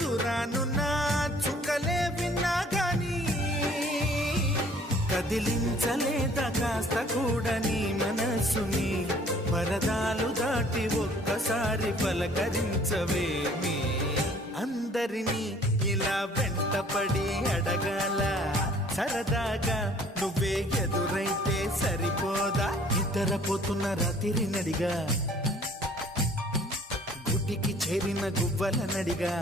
దురానున్న చుక్కలే విన్నా గాని కదిలించలేదా కాస్త కూడా నీ మనసుని పరదాలు దాటి ఒక్కసారి పలకరించవేమి అందరినీ ఇలా వెంటపడి అడగాల సరదాగా నువ్వే ఎదురైతే సరిపోదా నిద్రపోతున్న రాత్రి నడిగా గుడికి చేరిన గువ్వల నడిగా